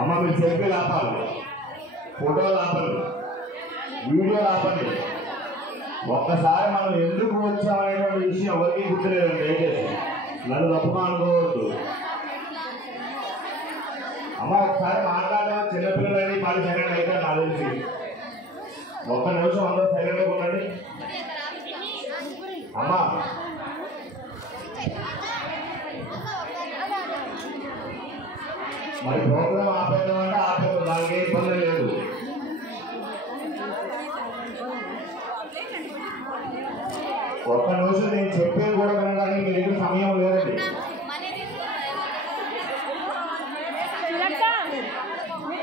అమ్మ మీరు సెల్ఫీలు ఆపాలి, ఫోటోలు ఆపండి, వీడియోలు ఆపండి. ఒక్కసారి మనం ఎందుకు వచ్చామనేటువంటి విషయం ఎవరికి గుర్తులేదండి. దయచేసి నన్ను తప్పుగా అనుకోవద్దు. అమ్మ ఒకసారి మాట్లాడడం చిన్నపిల్లలని 10 సెకండ్లు అయితే నాకు తెలిసి ఒక్క నిమిషం అందరూ సైలెంట్గా ఉండండి. అమ్మ మరి ప్రోగ్రామ్ ఆపేయడం అంటే ఆపేయడం, దానికి ఏ ఇబ్బంది లేదు. ఒక్క నిమిషం నేను చెప్పేది కూడా వినడానికి మీ దగ్గర సమయం లేదండి.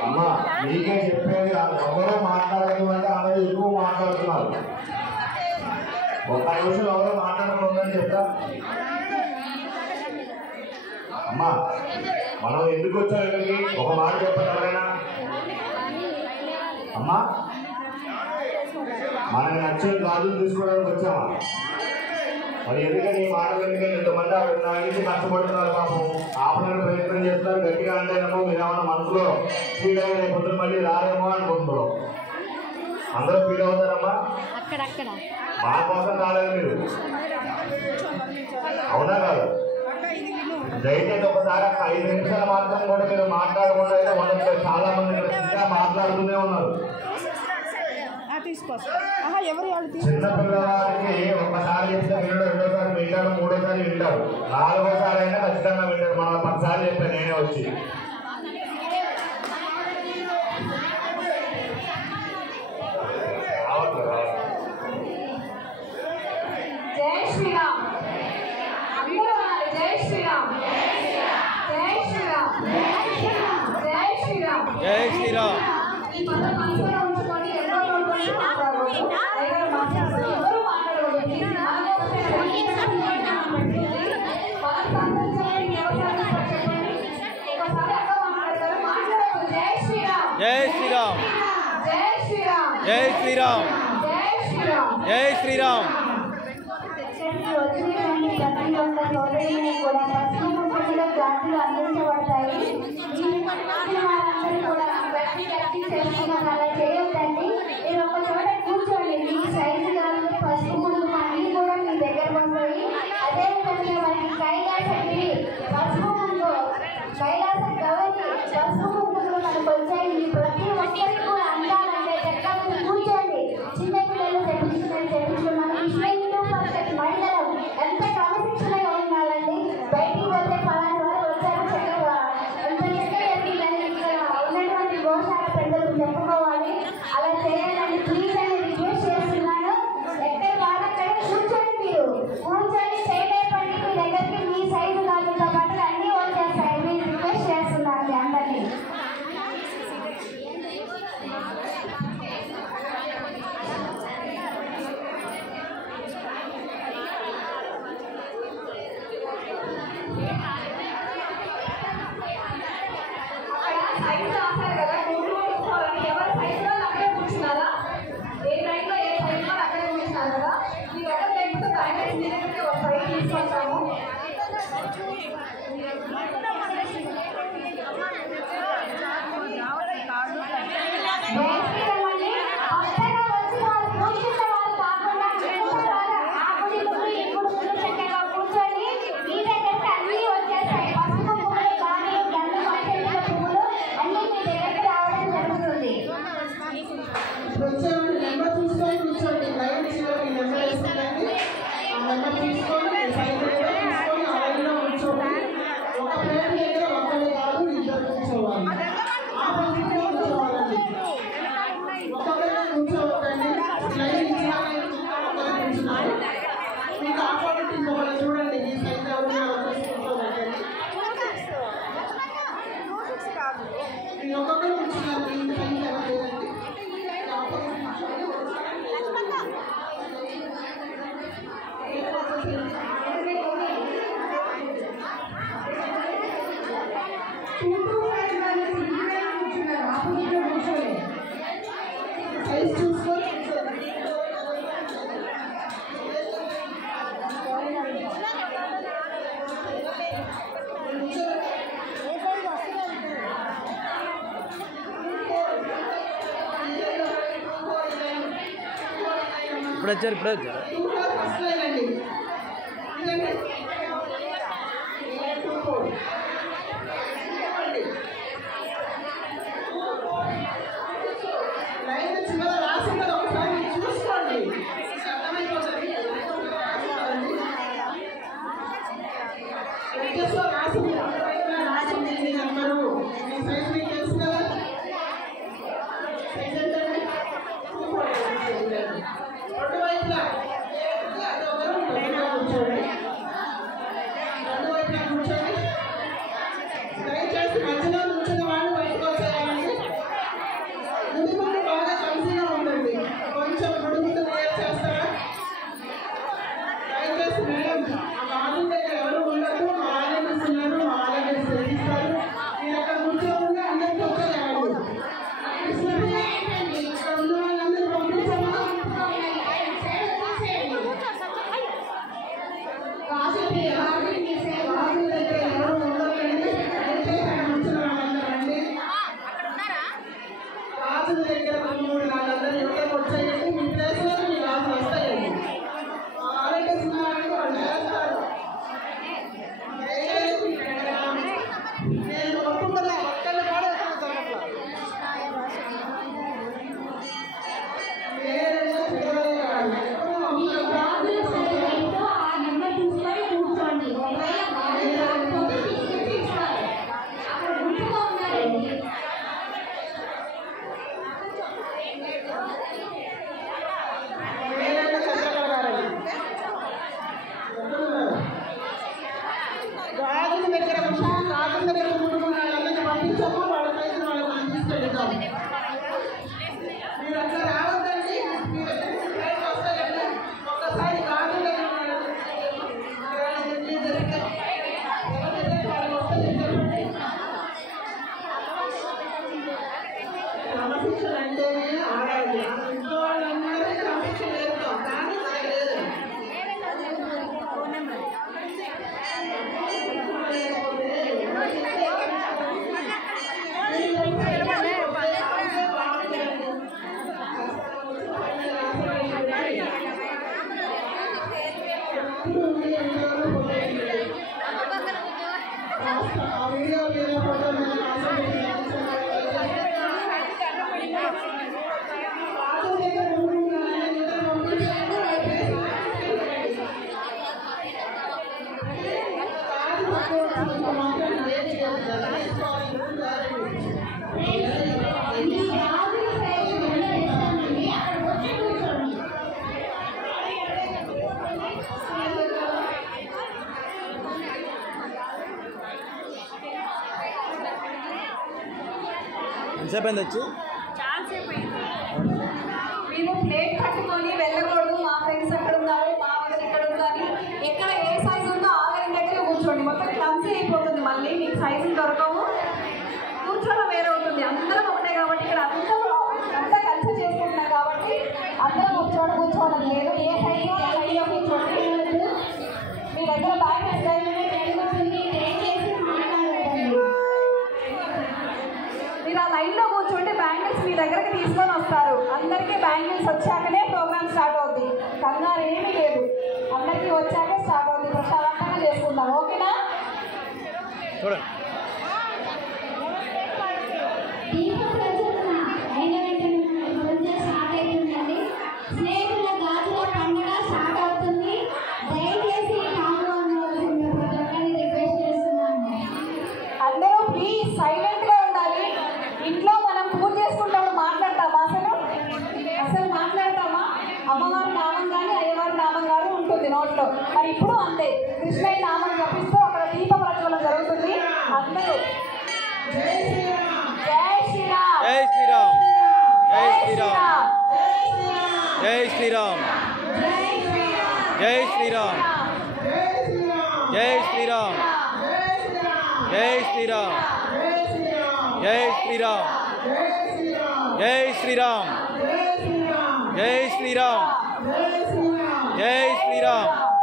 అమ్మ మీకే చెప్పేది, ఎవరో మాట్లాడదు అంటే అనేది ఎక్కువ మాట్లాడుతున్నారు. ఒక్క నిమిషం ఎవరో మాట్లాడకుండా చెప్తా. అమ్మా మనం ఎందుకు వచ్చాం ఇక్కడికి ఒక మాట చెప్పండి ఎవరైనా. అమ్మా మనకి నచ్చిన గాజులు తీసుకోవడానికి వచ్చామా? మరి ఎందుకని ఈ మాటలు ఎందుకని ఇంతమంది నుంచి కష్టపడుతున్నారు, పాపం ఆపడానికి ప్రయత్నం చేస్తున్నారు. గట్టిగా అంటేనేమో మీరు ఏమన్నా మనసులో ఫీల్ అయ్యి రేపు పొద్దున మళ్ళీ రారేమో అనుకుంటున్నారు. అందరూ ఫీల్ అవుతారమ్మా. మా కోసం రాలేదు మీరు, అవునా కాదు? దయచేసి ఒకసారి 5 నిమిషాల మాత్రం కూడా మీరు మాట్లాడకుండా అయితే ఉండట్లేదు. చాలా మంది ఇంకా మాట్లాడుతూనే ఉన్నారు. చిన్నపిల్లవారికి ఒకసారి చెప్తే వినడు, 2సారి వింటారు, 3సారి వింటారు, 4సారి అయినా ఖచ్చితంగా వింటారు. మనం 10 సార్లు చెప్పాను నేనే వచ్చి. జై శ్రీరామ్, అందరూ జై శ్రీరామ్, జై శ్రీరామ్, జై శ్రీరామ్, జై శ్రీరామ్. ఈ పదం మనసులో ఉంచుకొని ఎవరో మాట్లాడకూడదు, ఎవరు మాట్లాడకూడదు. జై శ్రీరామ్, జై శ్రీరామ్, జై శ్రీరామ్, జై శ్రీరామ్, జై శ్రీరామ్. ప్రతి ఒక్క సోదరుని కూడా పసుపు జాతులు అందించబడతాయి. వారందరూ కూడా గట్టి గట్టి చేసుకున్నారు. అలా చేయొద్దండి. మీరు ఒక చోట కూర్చోండి. మీ సైజు కాదు పసుపు ముందు అన్ని కూడా మీ దగ్గర వస్తాయి. అదేవిధంగా మనకి కైలాసగిరి పసుపు ముందు, కైలాస గౌరి పసుపు ముందు మనకు వచ్చాయి. ప్రతి ఒక్కరికి కూడా అందాలంటే చక్కగా కూర్చోండి. చిన్నపిల్లలు చెప్పించుకున్నారు. మన విశ్వ పరిషత్ మహిళలు ఎంత క్రమశిక్షణగా ఉండాలండి. బయటికి పోతే పలానా వారు వచ్చారు చక్కగా ఎంత ఇష్టం ఇక్కడ ఉన్నటువంటి గోశాల పెద్దలు చెప్పుకోవాలి. అలా చేయాలని ప్లీజ్ అని రిక్వెస్ట్ చేస్తున్నాను. ఎక్కడ బాగా కూర్చొని మీరు కూర్చొని చేయలేపండి. మీ దగ్గరికి మీ సైజు కాదుతో పాటు అన్నీ వచ్చేస్తాయి. మీరు రిక్వెస్ట్ చేస్తున్నాను అందరినీ. సైజు రాశారు కదా, కూర్చోవాలని ఎవరు సైజులో అక్కడే కూర్చున్నారా? ఏ టైంలో ఏ సైజులో అక్కడే కూర్చున్నారు కదా. మీ దగ్గర లేకపోతే ప్యాకేజ్ మీ దగ్గరికి వస్తాయి, తీసుకొచ్చాము. ఇప్పుడు వచ్చారు ఫస్ట్ లైన్ అండి. లైన్ చివర రాసి ఉన్నది ఒకసారి మీరు చూసుకోండి. అర్థమైపోతుంది. రాసింది మీ నెంబరు మీ సైజ్ మీకు తెలుసు కదా. రెండు వైపులా కూర్చోండి. రెండు వైపులా కూర్చోండి. దయచేసి మధ్యలో కూర్చున్న వాళ్ళు బయటకు వచ్చేయాలండి. ముందు ముందు బాగా కలిసిగా ఉండండి. కొంచెం గుడుగుతూ క్లియర్ చేస్తారా? దయచేసి మేడం ఆ బాబు దగ్గర ఎవరు ఉండదు. మా వాలంటీర్స్ ఉన్నారు. మా వాలంటీర్స్ తెలుస్తారు. మీరు అక్కడ కూర్చోకుండా అందరికీ వచ్చేయాలండి. ఇక్కడ ఉన్న వాళ్ళందరూ పంపించమా? రాజు దగ్గర ఎవరు ఉండకండి. వచ్చిన వాళ్ళందరండి. రాజు దగ్గర వాళ్ళందరూ ఎక్కడికి వచ్చేయండి. మీ ప్లేస్లో మీ రాజు వస్తాయండి. వాలంటీర్స్ ఉన్నారంటే వాళ్ళు చేస్తారు. నేను ఒప్పుకున్న ఒక్కళ్ళు కూడా ఎక్కడ జరగట్లా. వేరేగా పిల్లలు కాదు. మీ బాబుల సైజుతో ఆ నెంబర్ తీసుకొని కూర్చోండి. ఒకవేళ బాబులు రాకపోతే తీసుకొని తీసుకోవాలి. అక్కడ గుంపుగా ఉన్నారండి. వేరేగా చదవగలగాలి. రాజుల దగ్గర రాజుల దగ్గర కుటుంబం వాళ్ళందరినీ పంపించాము. వాళ్ళ సైజు వాళ్ళని తీసుకెళ్తాం. మీరు అట్లా రావద్దండి. మీ దగ్గరికి ఫ్లైట్ వస్తాయండి. ఒక్కసారి రాజుల దగ్గర క్రమశిక్షణ అంటేనే ఆడాలి. ఇంట్లో వాళ్ళందరూ క్రమశిక్షణ చేస్తాం కానీ మనకి లేదు. ఆ వీడియో ఫోటో మీ బాబుల సైజు నెంబర్ ఇస్తామండి. అక్కడ వచ్చి కూర్చోండి. ఎంతసేపు అయింది వచ్చి? మీరు ప్లేట్ పట్టుకొని వెళ్ళకూడదు. మా ఫ్రెండ్స్ ఎక్కడ ఉన్నారు, మా వాళ్ళు ఎక్కడ ఉన్నారు, ఎక్కడ ఏ సైజు ఉందో ఆగలినట్టుగా కూర్చోండి. మొత్తం క్లమ్సీ అయిపోతుంది. మళ్ళీ మీకు సైజులు దొరకవు. కూర్చోవడం వేరే ఉంటుంది. అందరం ఒకటే కాబట్టి ఇక్కడ అంతా కలిసి చేసుకుంటున్నాం కాబట్టి అందరం కూర్చోవడం లేదు. ఏ సైజు ఆ సైజులో కూర్చోండి. మీ దగ్గర బ్యాగ్ దయచేసి మాట్లాడకండి. మీరు ఆ లైన్లో కూర్చుంటే బ్యాంగిల్స్ మీ దగ్గరికి తీసుకొని వస్తారు. అందరికీ బ్యాంగిల్స్ వచ్చాకనే ప్రోగ్రామ్ స్టార్ట్ అవుతుంది. కంగారు ఏమీ లేదు. అందరికీ వచ్చాకే స్టార్ట్ అవుతుంది. ప్రశాంతంగా చేసుకుందాం. ఓకేనా? చూడండి. దీప ప్రజ్వలన అయిన వెంటనే ప్రొజెక్ట్ స్టార్ట్ అవుతుందండి. స్నేహితుల గాజుల పండుగ స్టార్ట్ అవుతుంది. దయచేసి కామ్గా ఉండవలసిందిగా ప్రతి ఒక్కరిని రిక్వెస్ట్ చేస్తున్నాను. అందరూ ప్లీజ్ సైలెంట్గా ఉండాలి. ఇంట్లో మనం పూజ చేసుకుంటాము. మాట్లాడతామా? అసలు మాట్లాడతామా? అమ్మవారి నామం కానీ అయ్యవారి నామం కానీ ఉంటుంది నోట్లో. మరి ఇప్పుడు అంతే. కృష్ణయ్య నామం జపిస్తూ అక్కడ దీప ప్రజ్వలన జరుగుతుంది. అందరూ జై శ్రీరామ్. జై శ్రీరామ్. జై శ్రీరామ్. జై జై శ్రీరామ్. శ్రీరామ్. జై శ్రీరామ్. జై శ్రీరామ్. జై శ్రీరామ్. జై శ్రీరామ్. జై శ్రీరామ్. జై శ్రీరామ్. జై శ్రీరామ్. జై శ్రీరామ్. జై శ్రీరామ్. జై శ్రీరామ్. జై శ్రీరామ్.